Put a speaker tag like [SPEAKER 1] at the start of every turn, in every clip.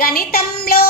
[SPEAKER 1] గణితంలో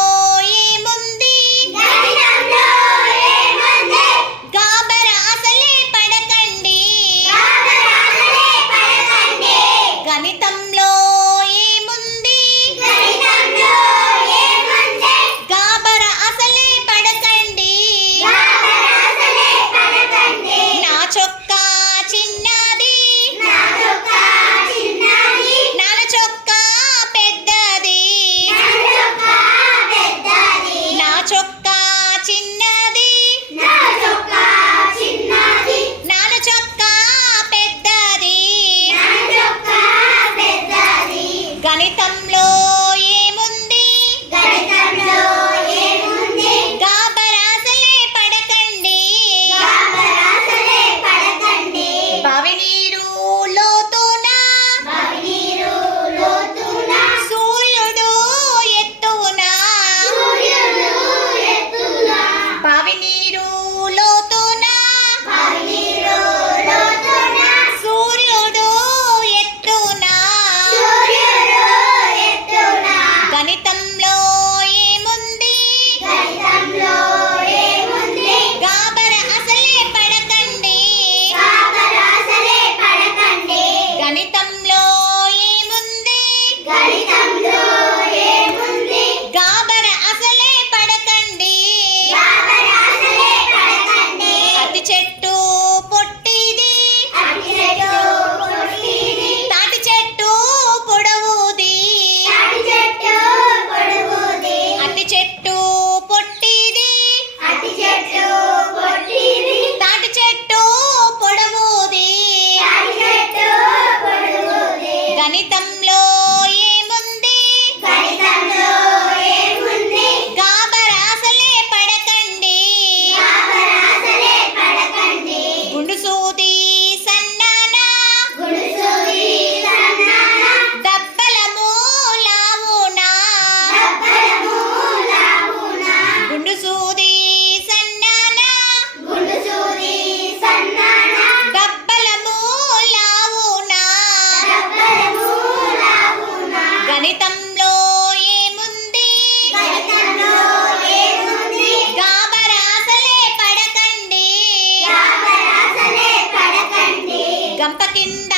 [SPEAKER 1] గంప కింద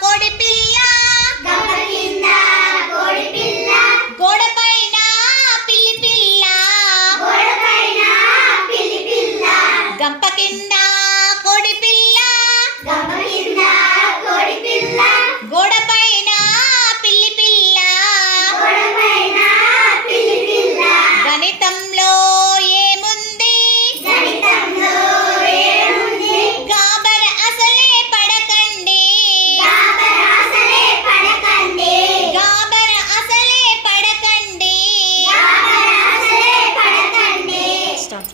[SPEAKER 1] కోడి పిల్ల.
[SPEAKER 2] గంప కింద
[SPEAKER 1] కోడి